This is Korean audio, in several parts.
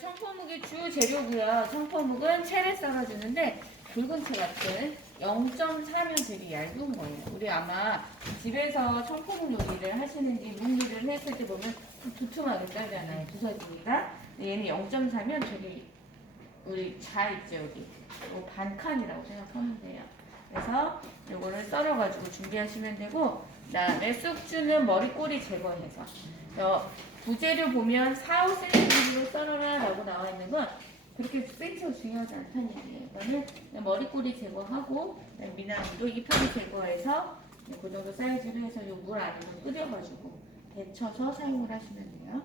청포묵이 주 재료고요. 청포묵은 채를 썰어주는데 굵은 채 같은 0.4면 되게 얇은 거예요. 우리 아마 집에서 청포묵 요리를 하시는지 묵 요리를 했을 때 보면 두툼하게 썰잖아요. 부서지니까. 얘는 0.4면 되게 우리 자 있죠 여기. 반 칸이라고 생각하면 돼요. 그래서 요거를 썰어가지고 준비하시면 되고, 그다음에 쑥주는 머리 꼬리 제거해서. 부재료 보면 4, 5cm로 썰어라 라고 나와 있는 건 그렇게 센치가 중요하지 않다는 얘기예요. 이거는 그냥 머리 꼬리 제거하고 미나리도 이파리 제거해서 그 정도 사이즈로 해서 요 물 안에 끓여가지고 데쳐서 사용을 하시면 돼요.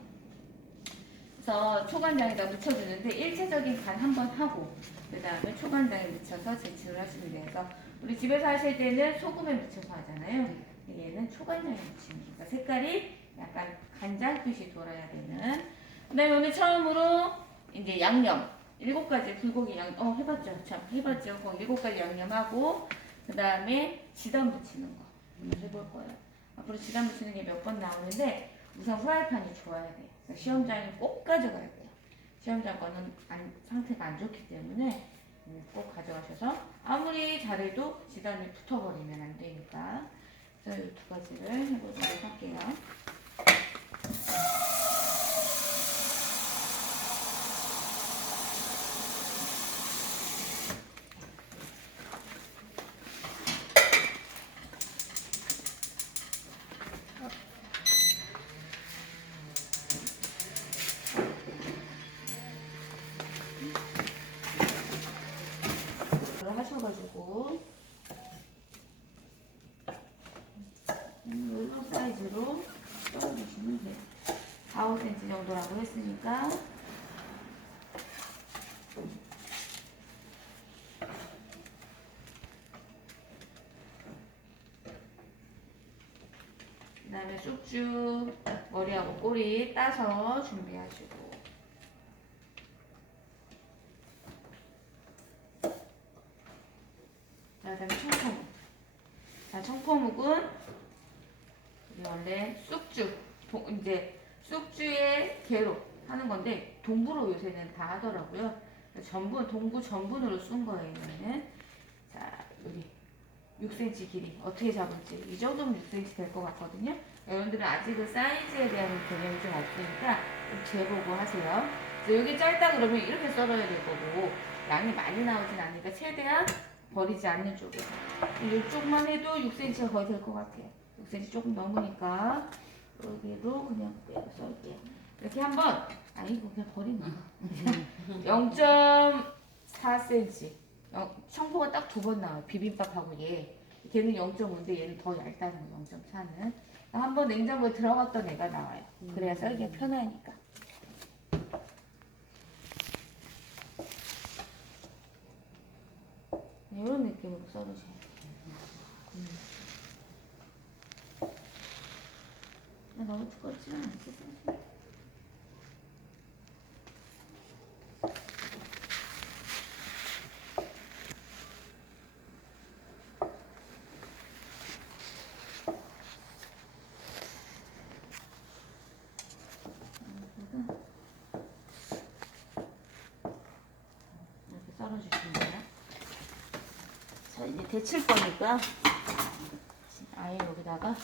그래서 초간장에다 묻혀주는데 일차적인 간 한번 하고 그 다음에 초간장에 묻혀서 제출을 하시면 돼요. 그래서 우리 집에서 하실 때는 소금에 묻혀서 하잖아요. 얘는 초간장에 묻히는 거니까 색깔이 약간 간장빛이 돌아야 되는. 그 다음에 오늘 처음으로 이제 양념 7가지 불고기 양념 해봤죠? 참 해봤죠? 7가지 양념하고 그 다음에 지단 붙이는 거 한번 해볼 거예요. 앞으로 지단 붙이는 게 몇 번 나오는데 우선 프라이팬이 좋아야 돼요. 시험장에 꼭 가져가야 돼요. 시험장 거는 상태가 안 좋기 때문에 꼭 가져가셔서 아무리 잘해도 지단이 붙어버리면 안 되니까. 그래서 이 2가지를 해보도록 할게요. 하셔가지고 이런 사이즈로 썰어주시면 돼요. 4, 5cm 정도라고 했으니까 그 다음에 쑥주 머리하고 꼬리 따서 준비하시고 자, 그다음에 청포묵. 자, 청포묵은 우리 원래 쑥주, 이제 쑥주의 개로 하는 건데 동부로 요새는 다 하더라고요. 전분, 동부 전분으로 쓴 거예요. 얘는. 자, 여기 6cm 길이 어떻게 잡을지 이 정도면 6cm 될 것 같거든요. 여러분들은 아직은 사이즈에 대한 개념이 좀 없으니까 좀 재보고 하세요. 그래서 여기 짧다 그러면 이렇게 썰어야 될 거고 양이 많이 나오진 않으니까 최대한 버리지 않는 쪽으로 이쪽만 해도 6cm가 거의 될 것 같아요. 6cm 조금 넘으니까 여기로 그냥 썰게요. 이렇게 한번 이거 그냥 버리면 0.4cm 청포가 딱 2번 나와요. 비빔밥하고 얘. 걔는 0.5인데 얘는 더 얇다는 거 0.4는. 한번 냉장고에 들어갔던 애가 나와요. 그래야 썰기가 편하니까. 이런 느낌으로 썰으셔야 돼요. 너무 두껍지는 않게 썰으세요. 이렇게 썰어주시면 돼요. 자, 이제 데칠 거니까 아예 여기다가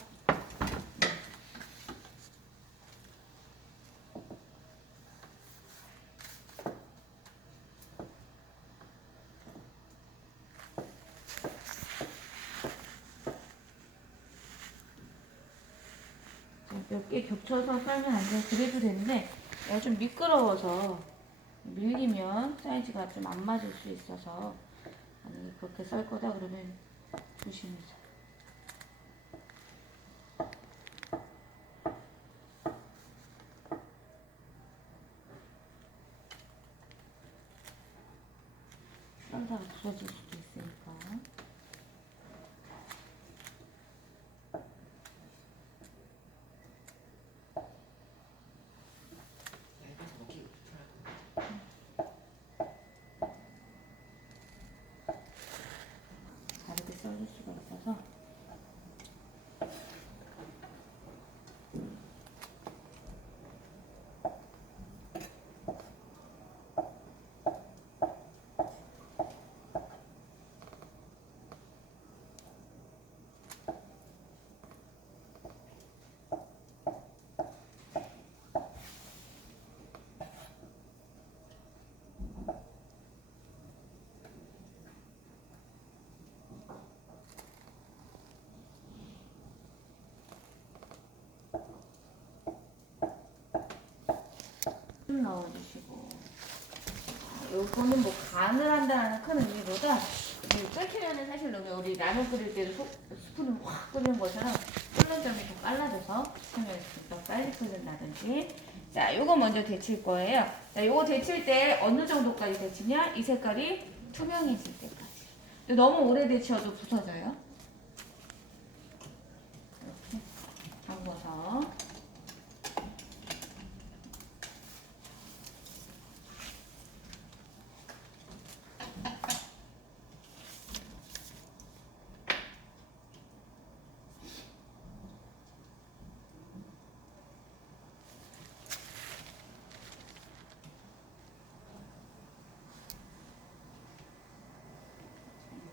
몇 개 겹쳐서 썰면 안 돼요. 그래도 되는데 얘가 좀 미끄러워서 밀리면 사이즈가 좀 안 맞을 수 있어서 만약에 그렇게 썰 거다 그러면 조심해서. 썰다가 부서질 수도 있으니까. 다르게 썰릴 수가 있어서 좀 넣어주시고, 요거는 뭐 간을 한다는 큰 의미보다 이 끓이면은 사실 우리 라면 끓일 때도 스푼을 확 끓이는 것처럼 끓는 점이 더 빨라져서 하면 더 빨리 끓는다든지. 자, 요거 먼저 데칠 거예요. 자, 요거 데칠 때 어느 정도까지 데치냐? 이 색깔이 투명해질 때까지. 너무 오래 데쳐도 부서져요. 이렇게 담궈서.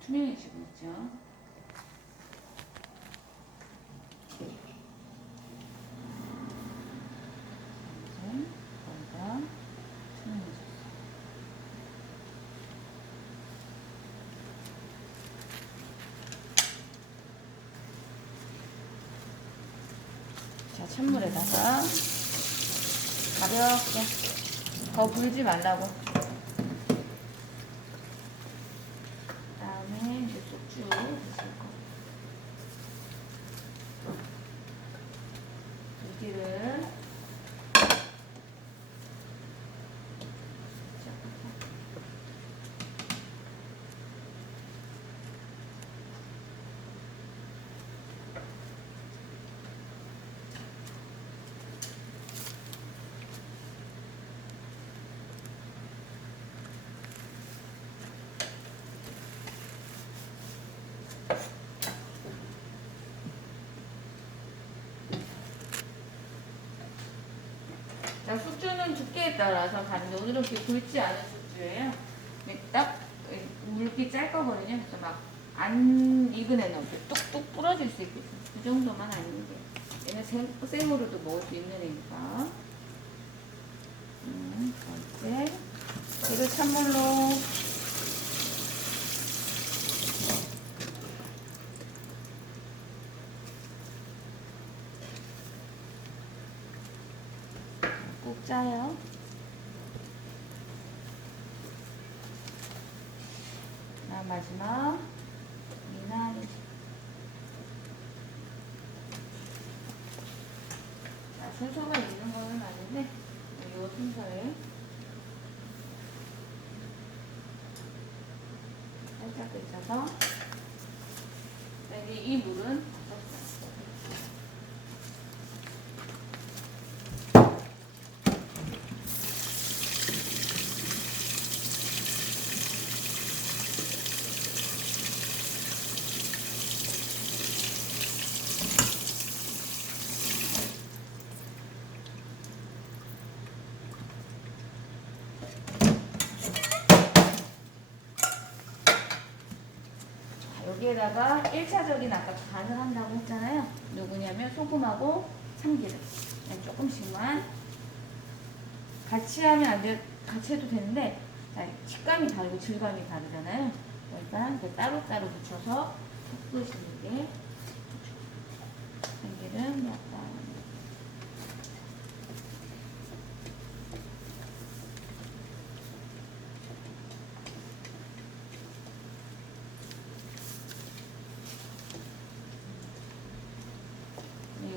투명해지고 있죠. 자, 찬물에다가 가볍게 더 불지 말라고. 그다음에 이제 소주 드실 거. 여기를 자, 숙주는 두께에 따라서 다른데 오늘은 이렇게 굵지 않은 숙주예요. 딱 물기 짤 거거든요. 그래서 막 안 익은 애는 뚝뚝 부러질 수 있겠어요. 그 정도만 아니면 돼요. 얘는 생으로도 먹을 수 있는 애니까. 번째. 이거 찬물로 꼭 짜요. 마지막 미나리. 자, 순서가 있는 거는 아닌데 이 순서에 살짝 데쳐서 이제 이 물은 여기에다가 1차적인 아까 간을 한다고 했잖아요. 누구냐면 소금하고 참기름. 그냥 조금씩만. 같이 하면 안 돼, 같이 해도 되는데 식감이 다르고 질감이 다르잖아요. 그러니까 따로따로 묻혀서 섞으시는 게 참기름 약간.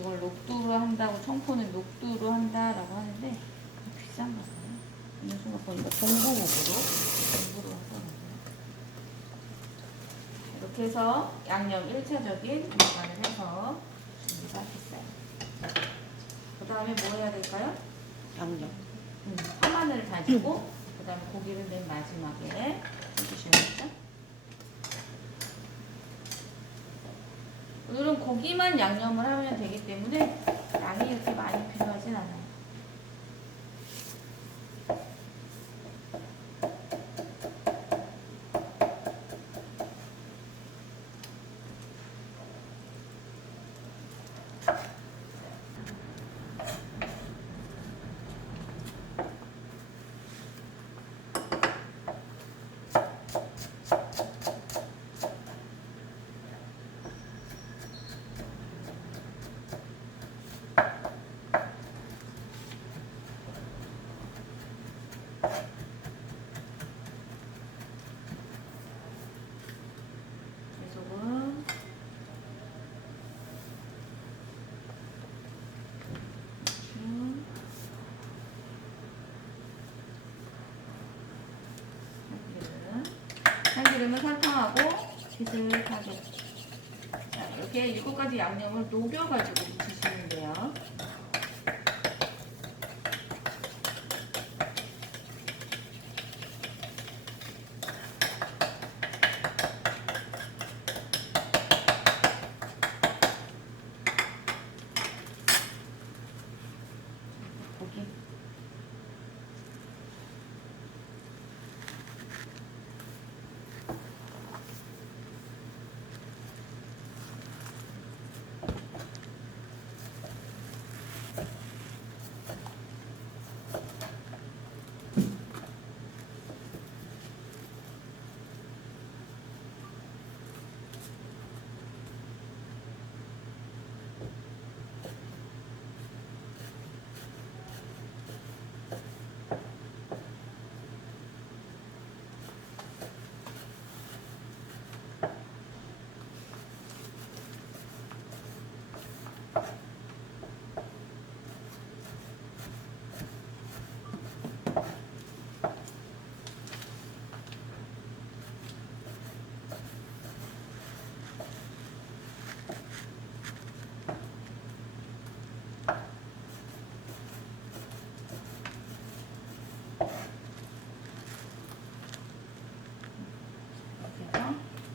이걸 녹두로 한다고, 청포는 녹두로 한다라고 하는데 비싼 거 같아요. 어느 순간 보니까 동부로 써놨어요. 이렇게 해서 양념 1차적인 간을 해서 준비가 됐어요. 그 다음에 뭐 해야 될까요? 양념. 파마늘을 다지고 그 다음에 고기를 맨 마지막에 해주셔야겠죠? 오늘은 고기만 양념을 하면 되기 때문에 양이 이렇게 많이 필요하진 않아요. 소금, 고추, 참기름은 설탕하고 비슷하게. 자, 이렇게 7가지 양념을 녹여가지고 묻히시면 돼요. 고기.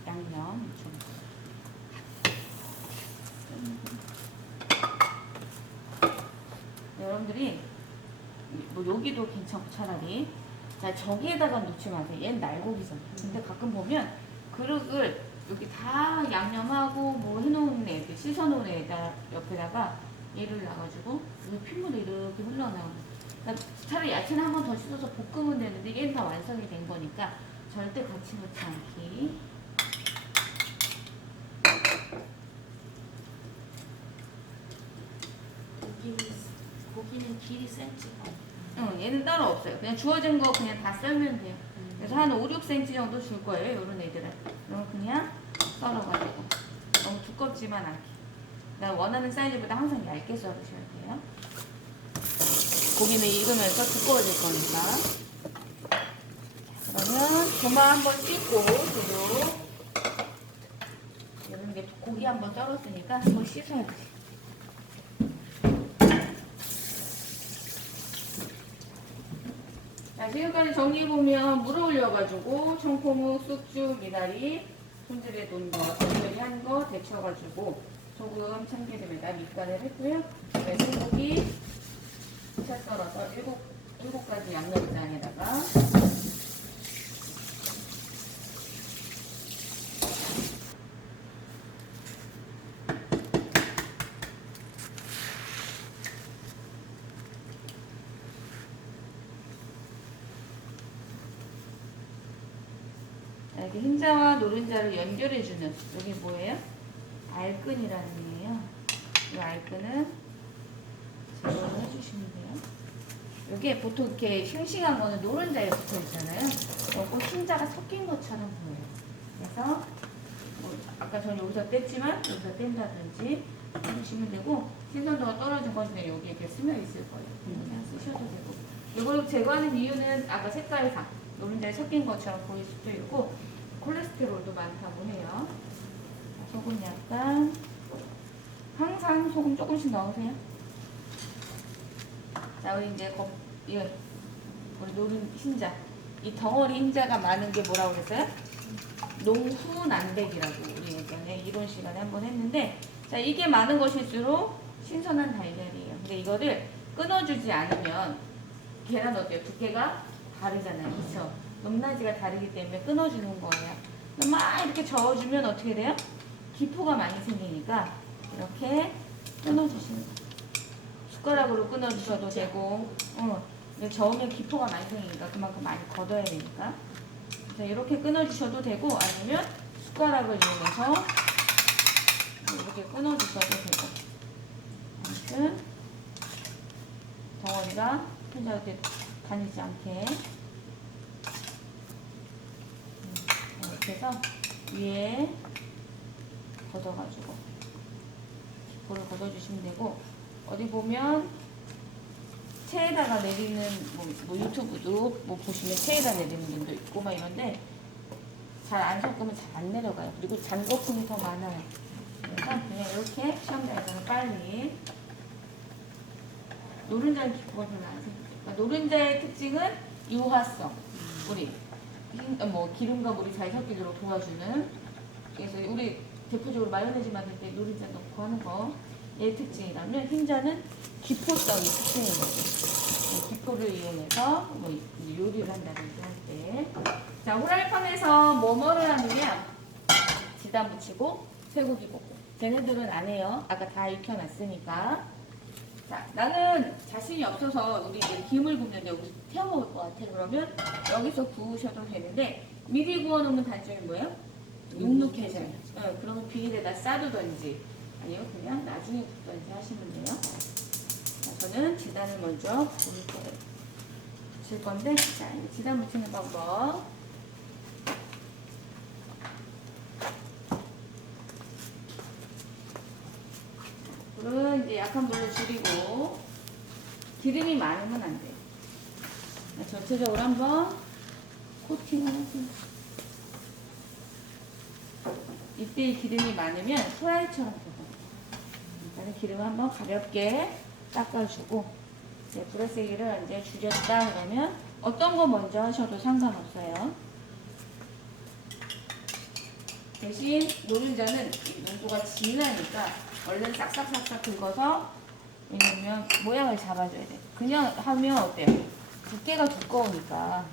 양념 좀. 여러분들이 뭐 여기도 괜찮고 차라리 자 저기에다가 놓지 마세요. 얘는 날고기잖아. 근데 가끔 보면 그릇을 여기 다 양념하고 뭐 해놓은 애들 씻어놓은 애다 옆에다가 얘를 놔가지고 여기 핏물이 이렇게 흘러나오는. 그러니까 차라리 야채는 한 번 더 씻어서 볶으면 되는데 얘는 다 완성이 된 거니까 절대 같이 넣지 않기. 고기는 길이 센지. 응, 얘는 따로 없어요. 그냥 주어진 거 그냥 다 썰면 돼요. 그래서 한 5, 6cm 정도 줄 거예요. 요런 애들은. 그럼 그냥 썰어가지고. 너무 두껍지만 않게. 그러니까 원하는 사이즈보다 항상 얇게 썰으셔야 돼요. 고기는 익으면서 두꺼워질 거니까. 그러면 도마 한번 씻고, 그리고 이런 게 고기 한번 썰었으니까 한번 씻어야 돼. 자, 지금까지 정리해보면 물을 올려가지고 청포묵, 쑥주, 미나리, 손질해 놓은 거, 전절이 한 거 데쳐가지고 소금, 참기름에다 밑간을 했고요. 소고기 채 썰어서 7가지 양념장에다가 이렇게 흰자와 노른자를 연결해주는 이게 뭐예요? 알끈이라는 얘예요. 이 알끈은 제거를 해주시면 돼요. 이게 보통 이렇게 싱싱한 거는 노른자에 붙어 있잖아요. 이거 흰자가 섞인 것처럼 보여요. 그래서 뭐 아까 전 여기서 뗐지만 여기서 뗀다든지 해주시면 되고 신선도가 떨어진 것은 여기 이렇게 스며 있을 거예요. 그냥 쓰셔도 되고. 이걸 제거하는 이유는 아까 색깔상 노른자에 섞인 것처럼 보일 수도 있고 콜레스테롤도 많다고 해요. 소금 약간 항상 소금 조금씩 넣으세요. 자, 우리 이제 우리 노른 흰자 이 덩어리 흰자가 많은 게 뭐라고 그랬어요? 농후난백이라고 우리 예전에 이론 시간에 한번 했는데 자 이게 많은 것일수록 신선한 달걀이에요. 근데 이거를 끊어주지 않으면 계란 어때요? 두께가 다르잖아요. 그렇죠? 높낮이가 다르기 때문에 끊어주는 거예요. 막 이렇게 저어주면 어떻게 돼요? 기포가 많이 생기니까 이렇게 끊어주시면 돼요. 숟가락으로 끊어주셔도 되고 저으면 기포가 많이 생기니까 그만큼 많이 걷어야 되니까 자, 이렇게 끊어주셔도 되고 아니면 숟가락을 이용해서 이렇게 끊어주셔도 되고 아무튼 덩어리가 이렇게 다니지 않게. 이렇게 해서 위에 걷어가지고 기포를 걷어주시면 되고, 어디 보면 체에다가 내리는 뭐 유튜브도 뭐 보시면 체에다 내리는 분도 있고 막 이런데 잘 안 섞으면 잘 안 내려가요. 그리고 잔거품이 더 많아요. 그래서 그냥 이렇게 시험장에서는 빨리. 노른자는 기포가 별로 안 생겨요. 그러니까 노른자의 특징은 유화성. 우리 뭐 기름과 물이 잘 섞이도록 도와주는. 그래서 우리 대표적으로 마요네즈 만들 때 노른자 넣고 하는 거. 얘의 특징이라면 흰자는 기포성이 특징인 거죠. 기포를 이용해서 뭐 요리를 한다든지 할 때. 자, 후라이팬에서 뭐를 하느냐? 지단 붙이고 쇠고기 볶고. 쟤네들은 안 해요. 아까 다 익혀놨으니까. 자, 나는 자신이 없어서 우리 이제 김을 굽는데 여기서 태워 먹을 것 같아. 그러면 여기서 구우셔도 되는데 미리 구워놓으면 단점이 뭐예요? 눅눅해져요. 그러면 비닐에다 싸두던지 아니면 그냥 나중에 굽던지 하시면 돼요. 자, 저는 지단을 먼저 붙일 건데, 자, 이제 지단 붙이는 방법. 불은 이제 약한 불로 줄이고, 기름이 많으면 안 돼요. 전체적으로 한번 코팅을 해주세요. 이때 기름이 많으면 프라이처럼 되거든요. 일단은 기름을 한번 가볍게 닦아주고, 이제 불의 세기를 이제 줄였다 그러면 어떤 거 먼저 하셔도 상관없어요. 대신 노른자는 농도가 진하니까 얼른 싹싹싹싹 긁어서, 왜냐면 모양을 잡아줘야 돼. 그냥 하면 어때요? 두께가 두꺼우니까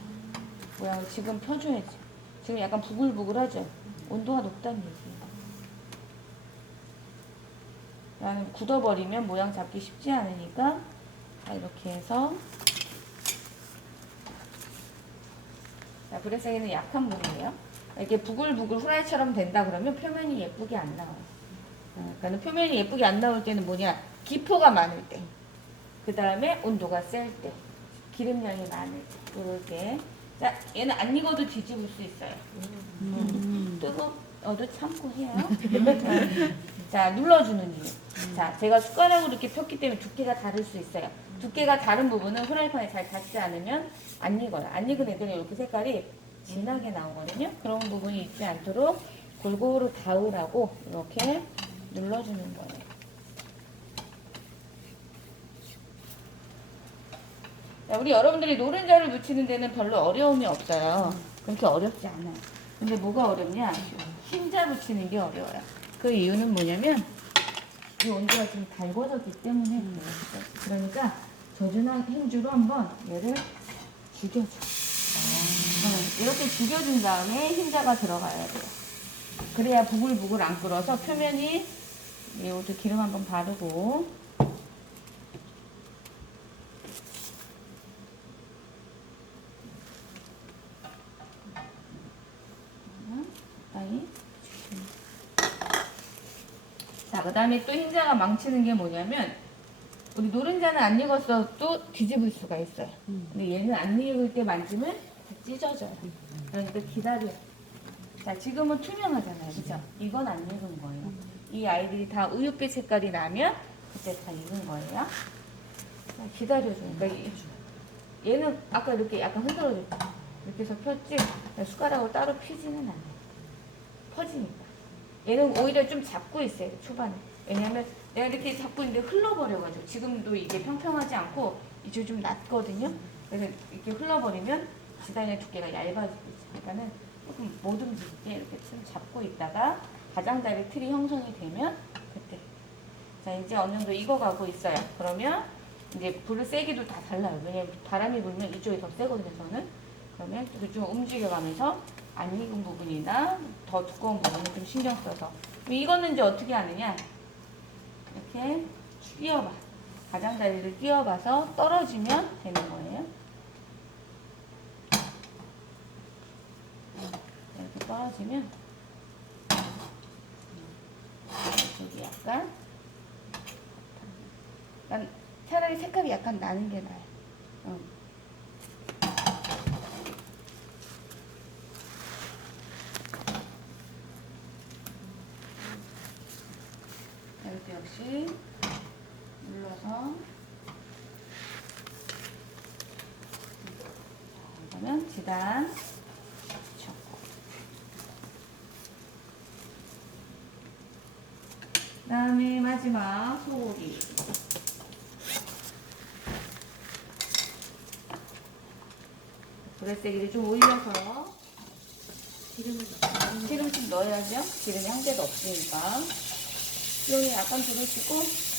모양을 지금 펴줘야지. 지금 약간 부글부글하죠? 온도가 높다는 얘기예요. 나는 굳어버리면 모양 잡기 쉽지 않으니까 이렇게 해서. 자, 브레생이는 약한 불이에요. 이렇게 부글부글 후라이처럼 된다 그러면 표면이 예쁘게 안 나와요. 그러니까 표면이 예쁘게 안 나올 때는 뭐냐? 기포가 많을 때. 그 다음에 온도가 셀 때. 기름량이 많을 때. 이렇게. 자, 얘는 안 익어도 뒤집을 수 있어요. 뜨거워도 참고 해요. 자, 눌러주는 이유. 자, 제가 숟가락으로 이렇게 폈기 때문에 두께가 다를 수 있어요. 두께가 다른 부분은 후라이팬에 잘 닿지 않으면 안 익어요. 안 익은 애들은 이렇게 색깔이 진하게 나오거든요. 그런 부분이 있지 않도록 골고루 닿으라고 이렇게 눌러주는 거예요. 자, 우리 여러분들이 노른자를 무치는 데는 별로 어려움이 없어요. 그렇게 어렵지 않아요. 근데 뭐가 어렵냐? 흰자 무치는 게 어려워요. 그 이유는 뭐냐면 이 온도가 지금 달궈졌기 때문에 그래요. 그러니까 젖은 행주로 한번 얘를 죽여줘. 이렇게 죽여준 다음에 흰자가 들어가야 돼요. 그래야 부글부글 안 끓어서 표면이, 이것도 기름 한번 바르고. 자, 그 다음에 또 흰자가 망치는 게 뭐냐면, 우리 노른자는 안 익었어도 뒤집을 수가 있어요. 근데 얘는 안 익을 때 만지면 찢어져요. 그러니까 기다려. 자, 지금은 투명하잖아요. 그죠? 이건 안 익은 거예요. 이 아이들이 다 우윳빛 색깔이 나면 그때 다 익은 거예요. 자, 기다려줘요. 그러니까 얘는 아까 이렇게 약간 흔들어줬다. 이렇게 해서 폈지? 숟가락으로 따로 피지는 않아요. 퍼지니까. 얘는 오히려 좀 잡고 있어요, 초반에. 왜냐면 내가 이렇게 잡고 있는데 흘러버려가지고, 지금도 이게 평평하지 않고 이쪽이 좀 낮거든요. 그래서 이렇게 흘러버리면 지단의 두께가 얇아지고 있어요. 그러니까는 조금 못 움직이게 이렇게 좀 잡고 있다가 가장자리 틀이 형성이 되면 그때. 자, 이제 어느 정도 익어가고 있어요. 그러면 이제 불을 세기도 다 달라요. 왜냐면 바람이 불면 이쪽이 더 세거든요, 저는. 그러면 좀 움직여가면서 안 익은 부분이나 더 두꺼운 부분을 좀 신경 써서. 이거는 이제 어떻게 하느냐? 이렇게 끼워봐. 가장자리를 끼워봐서 떨어지면 되는 거예요. 이렇게 떨어지면 이쪽이 약간 차라리 색깔이 약간 나는 게 나아요. 지단. 그쵸. 그다음에 마지막 소고기. 브레세기를 좀 올려서 기름 좀 넣어야죠. 기름이 한 개도 없으니까. 기름이 약간 두르시고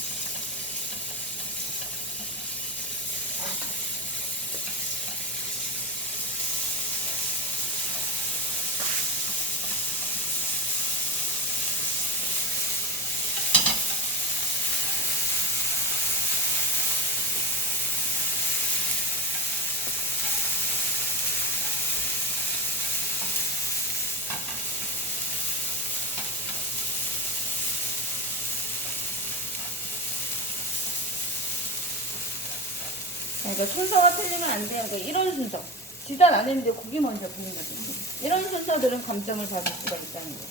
그러니까 순서가 틀리면 안 돼요. 그러니까 이런 순서. 지단 안 했는데 고기 먼저 굽는 거거든요. 이런 순서들은 감점을 받을 수가 있다는 거죠.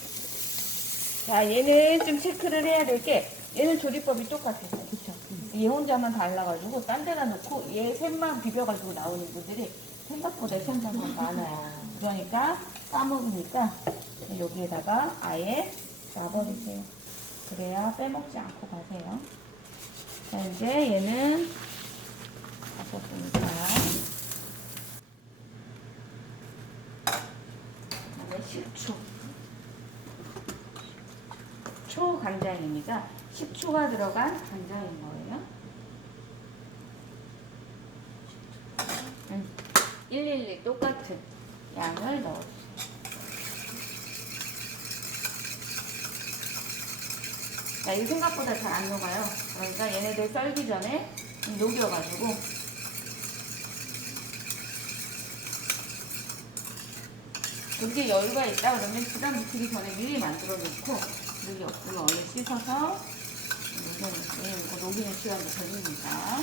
자, 얘는 좀 체크를 해야 될 게, 얘는 조리법이 똑같아요. 그쵸? 얘 혼자만 달라가지고, 딴 데다 놓고, 얘 셋만 비벼가지고 나오는 분들이 생각보다 시험장가 많아요. 그러니까, 까먹으니까, 여기에다가 아예 놔버리세요. 그래야 빼먹지 않고 가세요. 자, 이제 얘는 바꿨으니까. 그다음에 10초. 초간장입니다. 10초가 들어간 간장인 거예요. 111 똑같은 양을 넣어주세요. 자, 이 생각보다 잘 안 녹아요. 그러니까 얘네들 썰기 전에 녹여가지고 그렇게 여유가 있다 그러면 지단 묻히기 전에 미리 만들어 놓고 여기 없으면 얼른 씻어서 녹여놓으세요. 이거 녹이는 시간이 걸리니까.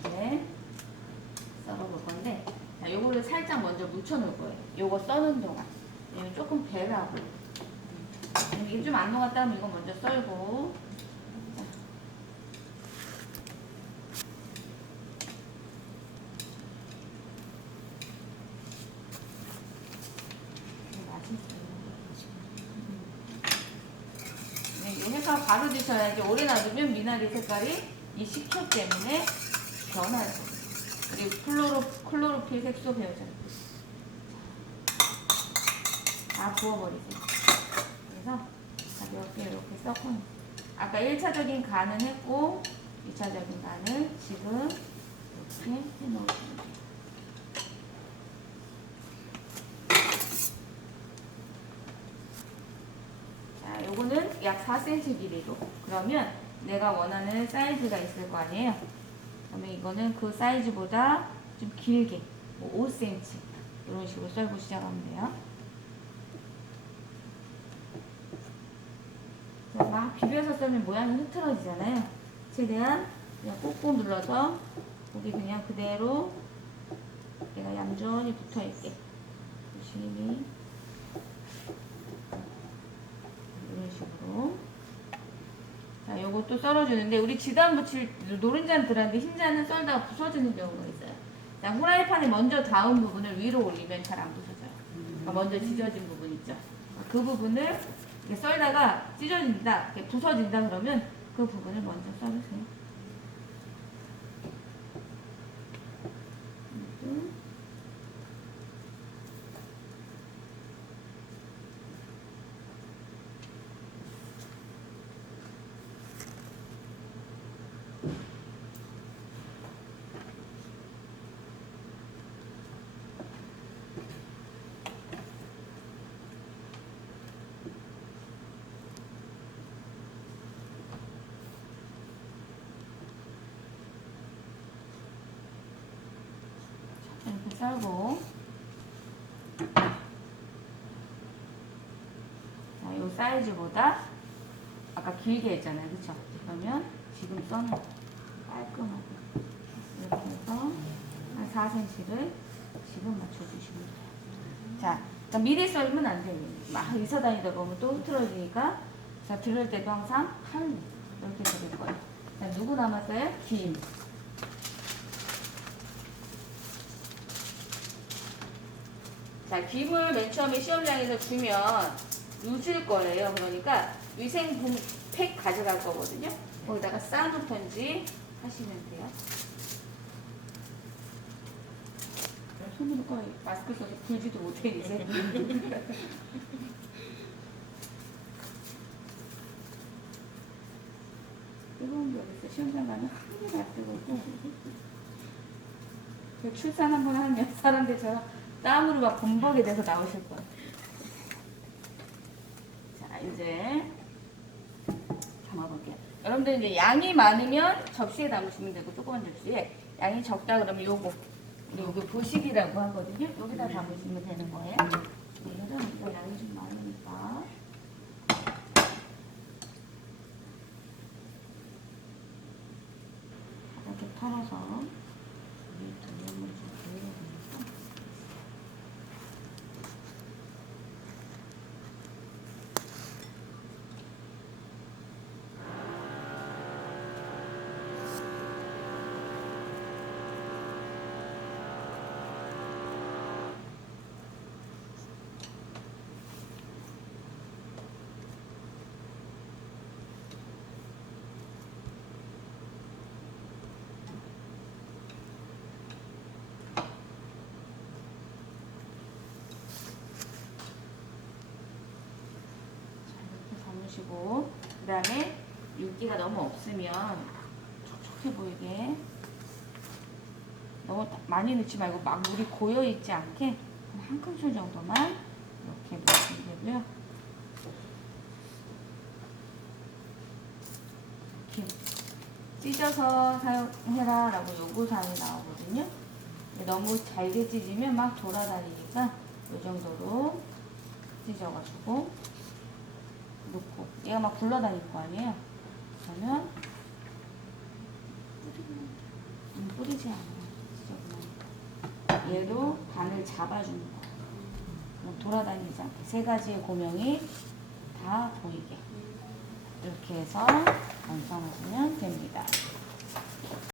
이제 썰어볼 건데, 자, 요거를 살짝 먼저 묻혀놓을 거예요. 요거 써는 동안. 이거 조금 배라고. 이게 좀 안 녹았다 하면 이거 먼저 썰고. 이 해서 바로 드셔야지. 오래 놔두면 미나리 색깔이 이 식초 때문에 변할 거예요. 그리고 클로로필 색소 배우잖아요. 다 부어버리세요. 그래서 가볍게 이렇게 섞어. 아까 1차적인 간은 했고 2차적인 간을 지금 이렇게 해놓으시면 돼요. 자, 요거는 약 4cm 길이로. 그러면 내가 원하는 사이즈가 있을 거 아니에요. 그러면 이거는 그 사이즈보다 좀 길게, 뭐 5cm 이런 식으로 썰고 시작하면 돼요. 막 비벼서 썰면 모양이 흐트러지잖아요. 최대한 그냥 꾹꾹 눌러서 고기 그냥 그대로 얘가 얌전히 붙어있게 조심히 이런 식으로. 자, 요것도 썰어주는데 우리 지단 붙일 노른자는 들었는데 흰자는 썰다가 부서지는 경우가 있어요. 자, 후라이팬에 먼저 닿은 부분을 위로 올리면 잘 안 부서져요. 그러니까 먼저 지져진 부분 있죠. 그 부분을 이렇게 썰다가 찢어진다, 이렇게 부서진다 그러면 그 부분을 먼저 썰으세요. 이렇게 썰고, 자, 요 사이즈보다 아까 길게 했잖아요, 그쵸? 그러면 지금 써는 깔끔하게 이렇게 해서 한 4cm를 지금 맞춰주시면 돼요. 자, 그러니까 미리 썰면 안 돼요. 막 이서 다니다 보면 또 흐트러지니까. 자, 들을 때도 항상 칼로 이렇게 들을 거예요. 자, 누구 남았어요? 김. 자, 김을 맨 처음에 시험장에서 주면 누질 거예요. 그러니까 위생팩 가져갈 거거든요. 거기다가 싸놓던지 하시면 돼요. 손으로 거의 마스크 써서 불지도 못해 이제. 뜨거운 게 어딨어. 시험장 가면 하늘이 안 뜨겁고. 출산 한 번 하는 옆 사람들처럼 땀으로 막 범벅이 돼서 나오실 거예요. 자, 이제 담아볼게요. 여러분들 이제 양이 많으면 접시에 담으시면 되고, 조그만 접시에. 양이 적다 그러면 요거 보식이라고 하거든요. 여기다 담으시면 되는 거예요. 오늘은 이거 양이 좀 많으니까. 이렇게 털어서 위에 돌려물 좀 돌려야 되니까. 보시고, 그 다음에 윤기가 너무 없으면 촉촉해 보이게 너무 많이 넣지 말고 막 물이 고여 있지 않게 한 큰술 정도만 이렇게 넣으시면 되고요. 이렇게 찢어서 사용해라 라고 요구사항이 나오거든요. 너무 잘게 찢으면 막 돌아다니니까 이 정도로 찢어가지고 놓고, 얘가 막 굴러다닐 거 아니에요. 그러면 뿌리지 않아요. 얘도 반을 잡아주는 거예요. 돌아다니지 않게 세 가지의 고명이 다 보이게 이렇게 해서 완성하시면 됩니다.